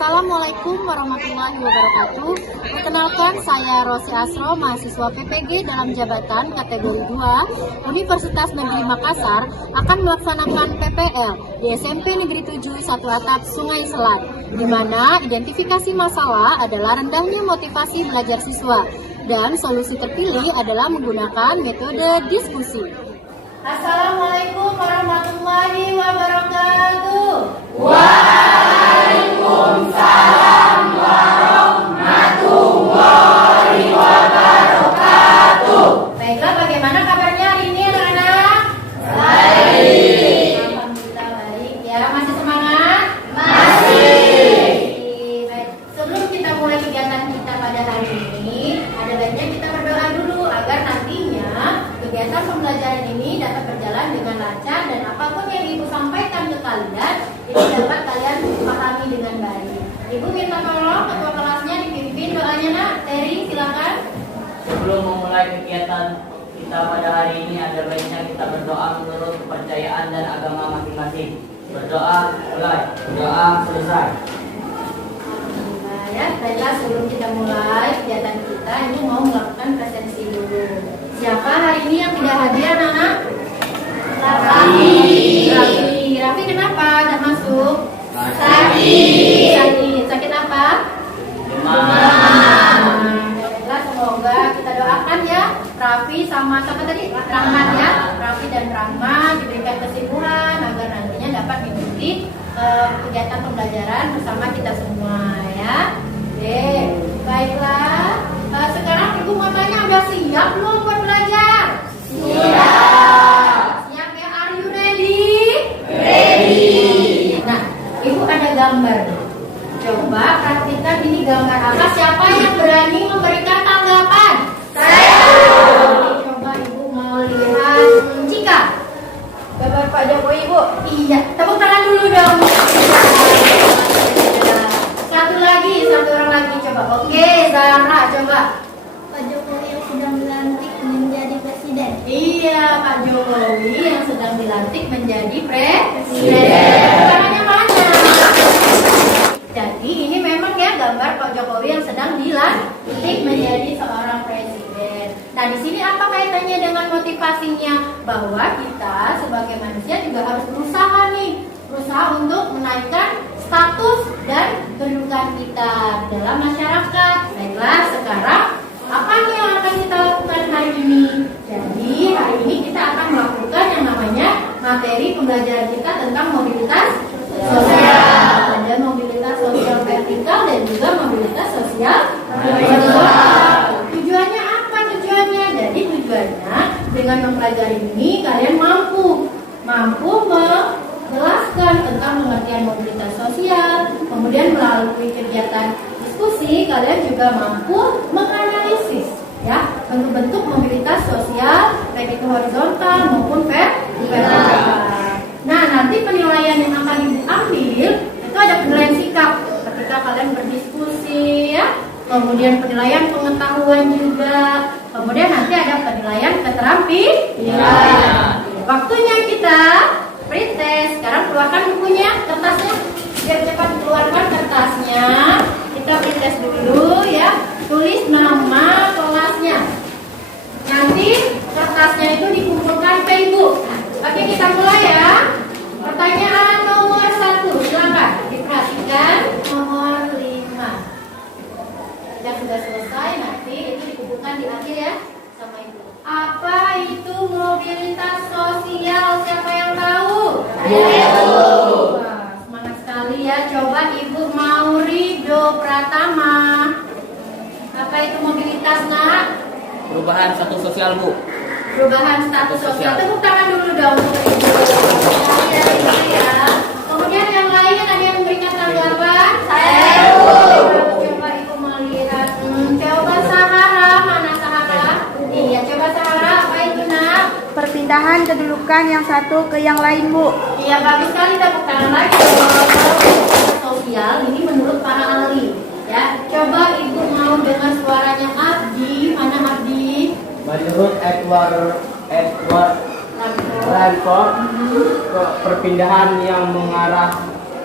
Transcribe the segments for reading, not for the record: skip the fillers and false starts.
Assalamualaikum warahmatullahi wabarakatuh. Perkenalkan, saya Rosi Asro, mahasiswa PPG dalam jabatan kategori 2 Universitas Negeri Makassar, akan melaksanakan PPL di SMP Negeri 7 Satu Atap Sungai Selat, di mana identifikasi masalah adalah rendahnya motivasi belajar siswa dan solusi terpilih adalah menggunakan metode diskusi. Assalamualaikum warahmatullahi wabarakatuh. Waalaikumsalam warahmatullahi wabarakatuh. Baiklah, bagaimana kabarnya hari ini anak-anak? Baik. Alhamdulillah baik ya. Masih semangat? Masih. Baik. Sebelum kita mulai kegiatan kita pada hari ini, ada baiknya kita berdoa dulu agar nantinya kegiatan pembelajaran ini dapat berjalan dengan lancar dan apapun yang Ibu sampaikan ke kalian ini dapat kalian pahami dengan baik. Ibu minta tolong ketua kelasnya dipimpin doanya, Nak. Terry, silakan. Sebelum memulai kegiatan kita pada hari ini, ada baiknya kita berdoa menurut kepercayaan dan agama masing-masing. Berdoa mulai, doa selesai. Nah, ya, baiklah, sebelum kita mulai kegiatan kita, Ibu mau melakukan presensi dulu. Siapa hari ini yang tidak hadir, anak-anak? Raffi kenapa nggak masuk? Sakit apa? Demam. Baiklah, semoga kita doakan ya Raffi sama siapa tadi? Rahmat ya. Raffi dan Rahmat diberikan kesembuhan agar nantinya dapat mengikuti kegiatan pembelajaran bersama kita semua ya. Oke, baiklah. Sekarang Ibu mau tanya, udah siap belum buat belajar? Siap ya, are you ready? Ready. Nah, Ibu ada gambar. Coba perhatikan ini gambar apa? Siapa yang berani memberikan tanggapan? Saya. Coba Ibu mau lihat Cika. Gambar Pak Jokowi, Ibu. Iya, tepuk tangan dulu dong. Satu lagi, satu orang lagi coba. Oke, Zara coba. Pak Jokowi yang sedang dilantik menjadi presiden. Iya, Pak Jokowi yang sedang dilantik menjadi presiden. Tangannya mana? Jadi ini memang ya gambar Pak Jokowi yang sedang dilantik menjadi seorang presiden. Nah, di sini apa kaitannya dengan motivasinya? Bahwa kita sebagai manusia juga harus berusaha untuk menaikkan status dan kedudukan kita dalam masyarakat. Baiklah, sekarang apa nih yang akan kita lakukan hari ini? Jadi hari ini kita akan melakukan yang namanya materi pembelajaran kita tentang mobilitas sosial. Ada mobilitas sosial vertikal dan juga mobilitas sosial horizontal. Tujuannya apa? Jadi tujuannya dengan mempelajari ini kalian mampu menjelaskan tentang pengertian mobilitas sosial. Kemudian melalui kegiatan diskusi kalian juga mampu menganalisis ya bentuk-bentuk mobilitas sosial baik itu horizontal maupun vertikal. Nah, nanti penilaian yang akan diambil itu ada penilaian sikap ketika kalian berdiskusi ya. Kemudian penilaian pengetahuan juga. Kemudian nanti ada penilaian keterampilan. Waktunya kita pretest. Sekarang keluarkan bukunya, kertasnya. Biar cepat keluarkan kertasnya. Kita pretest dulu ya. Tulis nama kelasnya. Nanti kertasnya itu dikumpulkan ke Ibu. Oke, kita mulai ya. Pertanyaan nomor 1, silakan diperhatikan. Nomor 5. Jika sudah selesai, nanti itu dikumpulkan di akhir ya sama Ibu. Apa itu mobilitas sosial? Siapa yang tahu? Wah, semangat sekali ya. Coba Ibu Maurido Pratama. Apa itu mobilitas, Nak? Perubahan status sosial, Bu. Perubahan status sosial. Tepuk tangan dulu dong untuk Ibu. Ya. Kemudian yang lain ada yang memberikan tanggapan? Saya. Coba Ibu melihat. Coba Sahara, mana Sahara? Iya, coba Sahara, apa itu, Nak? Perpindahan kedudukan yang satu ke yang lain, Bu. Iya, bagus sekali, tepuk tangan lagi. Sosial ini menurut para ahli. Ya, coba Ibu mau dengar suaranya Abdi. Mana Abdi? Menurut Edward Radford, perpindahan yang mengarah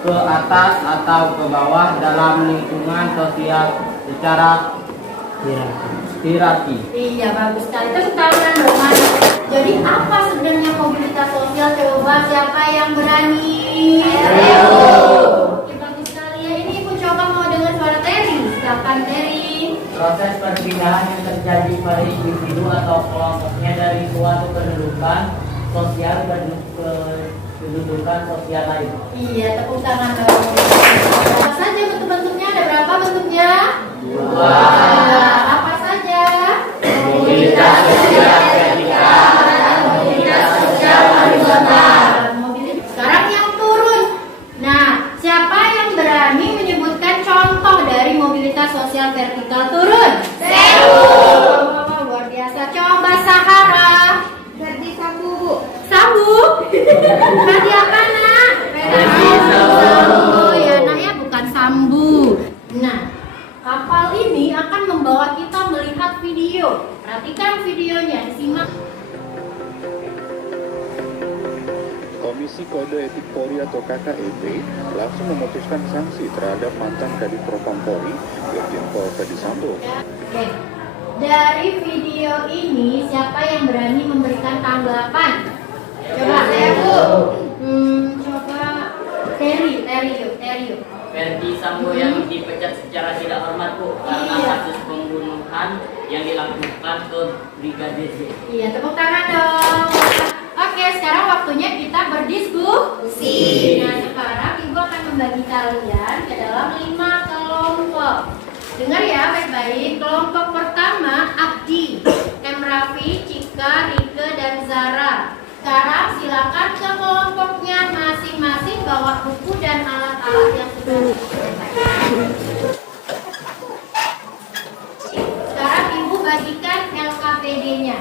ke atas atau ke bawah dalam lingkungan sosial secara hierarki. Iya, bagus sekali. Tepuk tangan dong, Mas. Jadi apa sebenarnya mobilitas sosial? Coba siapa yang berani? Oke, bagus sekali ya. Ini Ibu coba mau dengar suara Terry. Silakan Terry. Proses perpindahan yang terjadi pada individu atau kelompoknya dari suatu kedudukan sosial ke kedudukan sosial lain. Iya, tepuk tangan dong. Apa saja bentuk-bentuknya? Ada berapa bentuknya? 2. Apa saja? Mobilitas sosial vertikal dan mobilitas sosial horizontal. Sekarang yang turun. Nah, siapa yang berani menyebutkan contoh dari mobilitas sosial vertikal turun? Oh, luar biasa. Coba Sahara. Verdi Sambu, Bu. Sambu. Verdi apa, Nak? Sambu. Ya, Nak, ya, bukan Sambu. Nah, kapal ini akan membawa kita melihat video. Perhatikan videonya, disimak. Komisi Kode Etik Polri atau KKEP langsung memutuskan sanksi terhadap mantan Kadif Propam Polri, Irjen Pol Verdi Sambo. Oke. Dari video ini siapa yang berani memberikan tanggapan? Coba saya, Bu. Coba Terry yuk. Verdi Sambo yang dipecat secara tidak hormat, Bu, karena Iya. kasus pembunuhan yang dilakukan ke Brigadir J. Iya, tepuk tangan dong. Oke, sekarang waktunya kita berdiskusi. Nah, sekarang Ibu akan membagi kalian ke dalam 5 kelompok. Dengar ya baik-baik. Kelompok pertama Abdi, Raffi, Cika, Rike, dan Zara. Sekarang silakan ke kelompoknya masing-masing bawa buku dan alat-alat yang sudah disediakan. Sekarang Ibu bagikan LKPD-nya.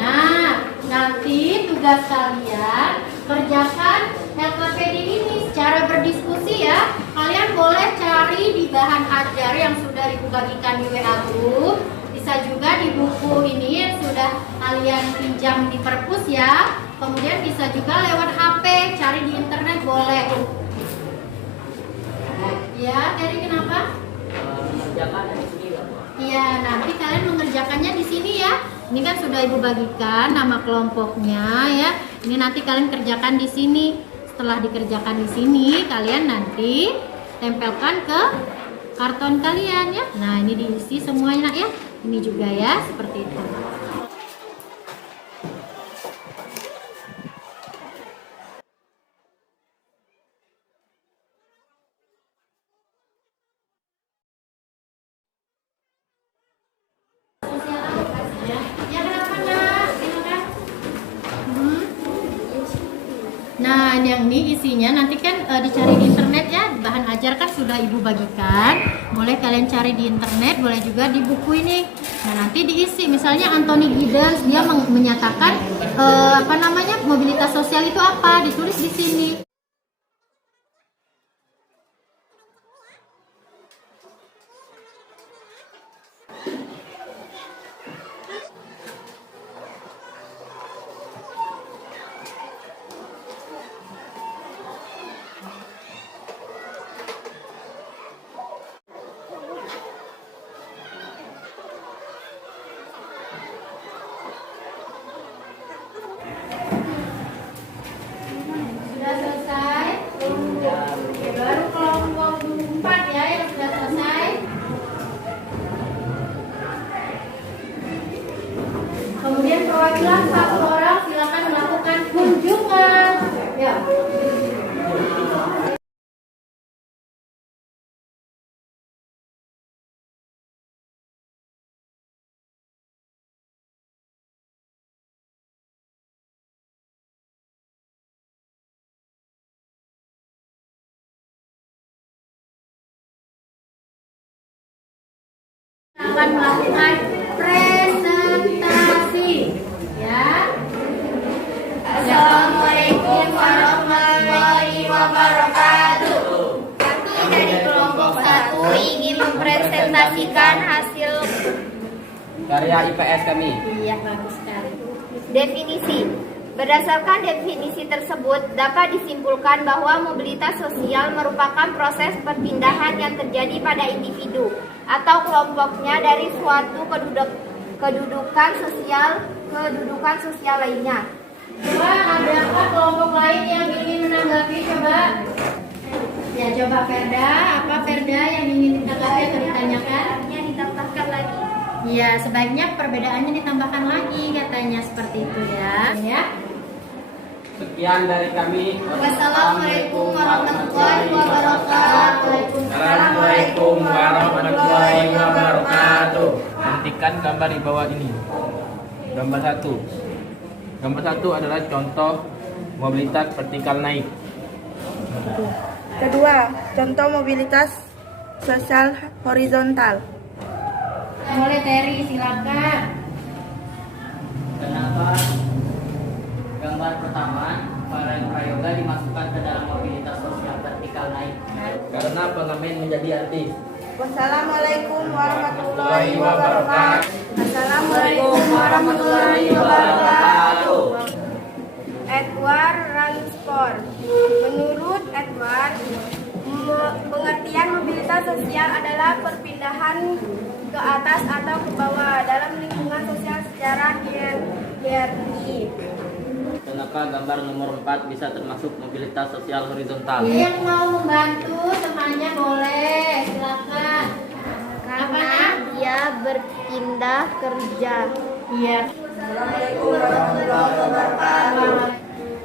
Nah, nanti tugas kalian kerjakan LKPD ini secara berdiskusi ya. Kalian boleh cari di bahan ajar yang sudah Ibu bagikan di WA Group. Bisa juga di buku ini yang sudah kalian pinjam di perpus ya. Kemudian bisa juga lewat HP, cari di internet boleh. Ya, Terry kenapa? Mengerjakan dari sini, Bu. Iya, nanti kalian mengerjakannya di sini ya. Ini kan sudah Ibu bagikan nama kelompoknya ya. Ini nanti kalian kerjakan di sini. Setelah dikerjakan di sini, kalian nanti tempelkan ke karton kalian ya. Nah, ini diisi semuanya Nak ya. Ini juga ya, seperti itu. Ya, kenapa Nak? Silakan. Nah, yang ini isinya nanti kan dicari di internet ya. Bahan ajar kan sudah Ibu bagikan. Boleh kalian cari di internet, boleh juga di buku ini. Nah, nanti diisi. Misalnya Anthony Giddens dia menyatakan mobilitas sosial itu apa? Ditulis di sini. Sudah selesai? Oke, baru kelompok 4 ya yang sudah selesai. Kemudian perwakilan satu orang silakan melakukan kunjungan. Ya. Akan melakukan presentasi ya. Assalamualaikum warahmatullahi wabarakatuh. Kami dari kelompok 1 ingin mempresentasikan menyajikan hasil karya IPS kami. Iya, bagus sekali. definisi. Berdasarkan definisi tersebut, dapat disimpulkan bahwa mobilitas sosial merupakan proses perpindahan yang terjadi pada individu atau kelompoknya dari suatu kedudukan sosial lainnya. Coba adakah kelompok lain yang ingin menanggapi? Coba. Ya, coba Ferda. Apa Ferda yang ingin ditanggapi atau ditanyakan? Yang ditambahkan lagi. Ya, sebaiknya perbedaannya ditambahkan lagi katanya seperti itu ya. Ya. Sekian dari kami. Wassalamualaikum warahmatullahi wabarakatuh. Assalamualaikum warahmatullahi wabarakatuh. Hentikan gambar di bawah ini. Gambar 1. Gambar 1 adalah contoh mobilitas vertikal naik. Kedua, contoh mobilitas sosial horizontal. Boleh Terry, silakan. Kenapa gambar pertama prayoga dimasukkan ke dalam mobilitas sosial vertikal naik? Karena pengamen menjadi artis. Wassalamualaikum warahmatullahi wabarakatuh. Assalamualaikum warahmatullahi wabarakatuh. Edward Ransford. Menurut Edward, pengertian mobilitas sosial adalah perpindahan ke atas atau ke bawah dalam lingkungan sosial secara hierarki. Kenapa gambar nomor 4 bisa termasuk mobilitas sosial horizontal? Yang mau membantu temannya boleh, silakan. Karena dia berpindah kerja. Iya.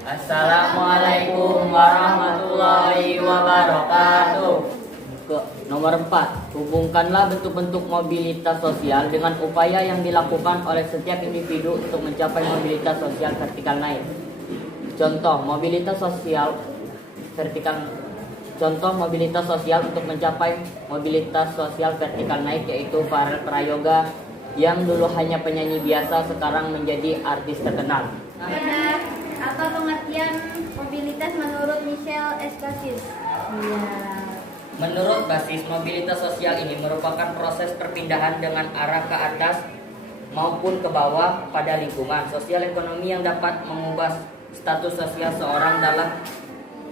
Assalamualaikum warahmatullahi wabarakatuh. Nomor 4, hubungkanlah bentuk-bentuk mobilitas sosial dengan upaya yang dilakukan oleh setiap individu untuk mencapai mobilitas sosial vertikal naik. Contoh mobilitas sosial untuk mencapai mobilitas sosial vertikal naik yaitu Farel Prayoga yang dulu hanya penyanyi biasa sekarang menjadi artis terkenal. Apa pengertian mobilitas menurut Michel Escassis? Menurut basis, mobilitas sosial ini merupakan proses perpindahan dengan arah ke atas maupun ke bawah pada lingkungan sosial ekonomi yang dapat mengubah status sosial seorang dalam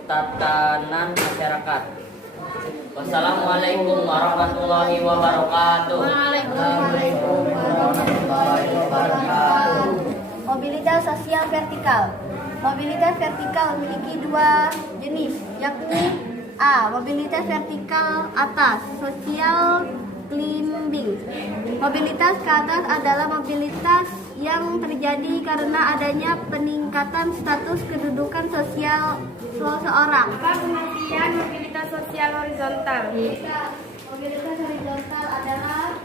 tatanan masyarakat. Wassalamualaikum warahmatullahi wabarakatuh. Waalaikumsalam warahmatullahi wabarakatuh. Mobilitas sosial vertikal. Mobilitas vertikal memiliki dua jenis, yakni A. Mobilitas vertikal atas, social climbing. Mobilitas ke atas adalah mobilitas yang terjadi karena adanya peningkatan status kedudukan sosial seseorang. Apa pengertian mobilitas sosial horizontal? Mobilitas horizontal adalah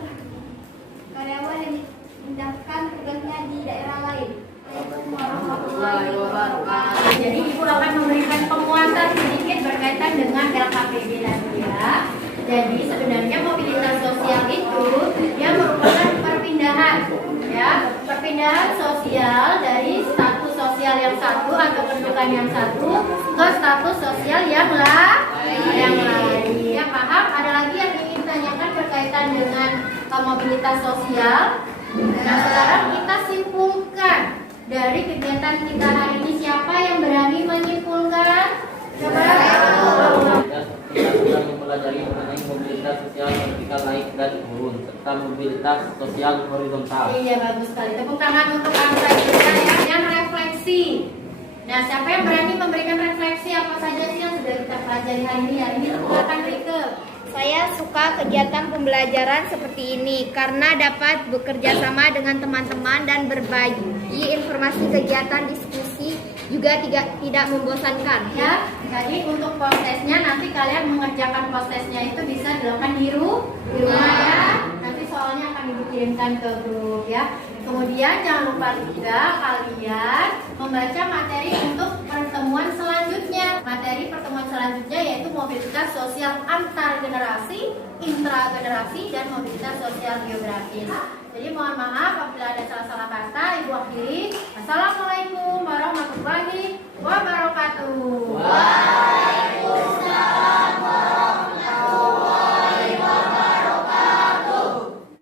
karyawan yang dipindahkan tugasnya di daerah lain. Warahmatullahi wabarakatuh. Jadi Ibu akan memberikan penguatan sedikit berkaitan dengan LKPD tadi ya. Jadi sebenarnya mobilitas sosial itu dia merupakan perpindahan ya, perpindahan sosial dari status sosial yang satu atau kedudukan yang satu ke status sosial yang lain. Ya paham? Ada lagi yang ingin ditanyakan berkaitan dengan mobilitas sosial? Nah sekarang kita simpulkan dari kegiatan kita hari ini, siapa yang berani menyimpulkan? Coba. Kita sudah mempelajari mengenai mobilitas sosial vertikal naik dan turun serta mobilitas sosial horizontal. Iya bagus sekali. Tepuk tangan untuk Anda juga ya. Yang refleksi. Nah siapa yang berani memberikan refleksi apa saja sih yang sudah kita pelajari hari ini? Hari ini silakan Rike. Saya suka kegiatan pembelajaran seperti ini karena dapat bekerja sama dengan teman-teman dan berbagi informasi. Kegiatan diskusi juga tidak membosankan. Ya, jadi untuk prosesnya nanti kalian mengerjakan prosesnya itu bisa dilakukan di rumah ya. Nanti soalnya akan dikirimkan ke grup ya. Kemudian jangan lupa juga kalian membaca materi untuk pertemuan selanjutnya. Materi pertemuan selanjutnya yaitu mobilitas sosial antar generasi, intragenerasi, dan mobilitas sosial geografis. Jadi mohon maaf apabila ada salah-salah kata, Ibu akhiri. Assalamualaikum warahmatullahi wabarakatuh.